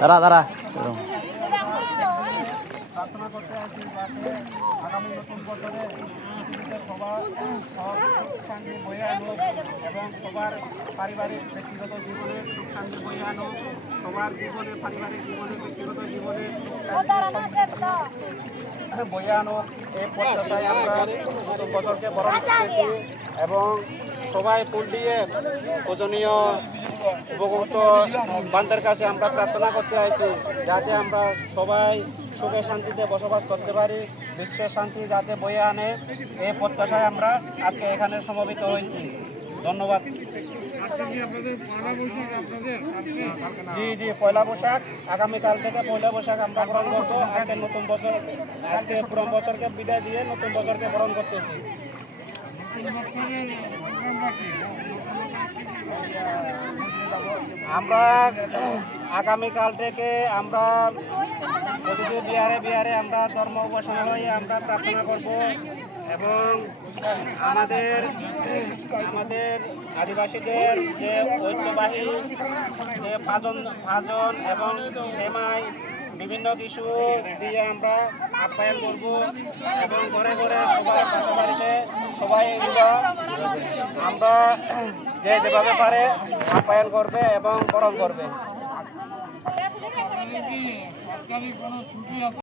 দাঁড়া দাঁড়া প্রার্থনা করতে আছি যাতে আগামী নতুন বছরে পৃথিবীতে সবার শান্তি বয়ে আনুক এবং সবার পারিবারিক ব্যক্তিগত জীবনে সুখ শান্তি বয়ে আনুক, সবার জীবনে পারিবারিক জীবনে ব্যক্তিগত জীবনে বয়ে আনুক। এই প্রত্যাশায় আমরা নতুন বছরকে বরণ করতেছি এবং সবাই ফুল দিয়ে পূজনীয় উপভোক্ত বান্দার কাছে আমরা প্রার্থনা করতে আইছি যাতে আমরা সবাই সুখে শান্তিতে বসবাস করতে পারি, বিশ্বের শান্তি যাতে বয়ে আনে, এই প্রত্যাশায় আমরা আজকে এখানে সমবেত হয়েছি। ধন্যবাদ। জি জি, পয়লা বৈশাখ আগামীকাল থেকে পয়লা বৈশাখ আমরা গ্রহণ করবো। আজকে নতুন বছর, আজকে পুরনো বছরকে বিদায় দিয়ে নতুন বছরকে গ্রহণ করতেছি। আমরা আগামীকাল থেকে আমরা প্রতিটি বিহারে বিহারে আমরা ধর্ম উপাসনালয়ে আমরা প্রার্থনা করব এবং আমাদের আদিবাসীদের যে ঐতিহ্যবাহী যে ভাজন এবং সেমাই বিভিন্ন কিছু দিয়ে আমরা আপ্যায়ন করব এবং ঘরে ঘরে সবাই পাশে বাড়িতে সবাই আমরা যে যেভাবে পারে আপ্যায়ন করবে এবং বরণ করবে।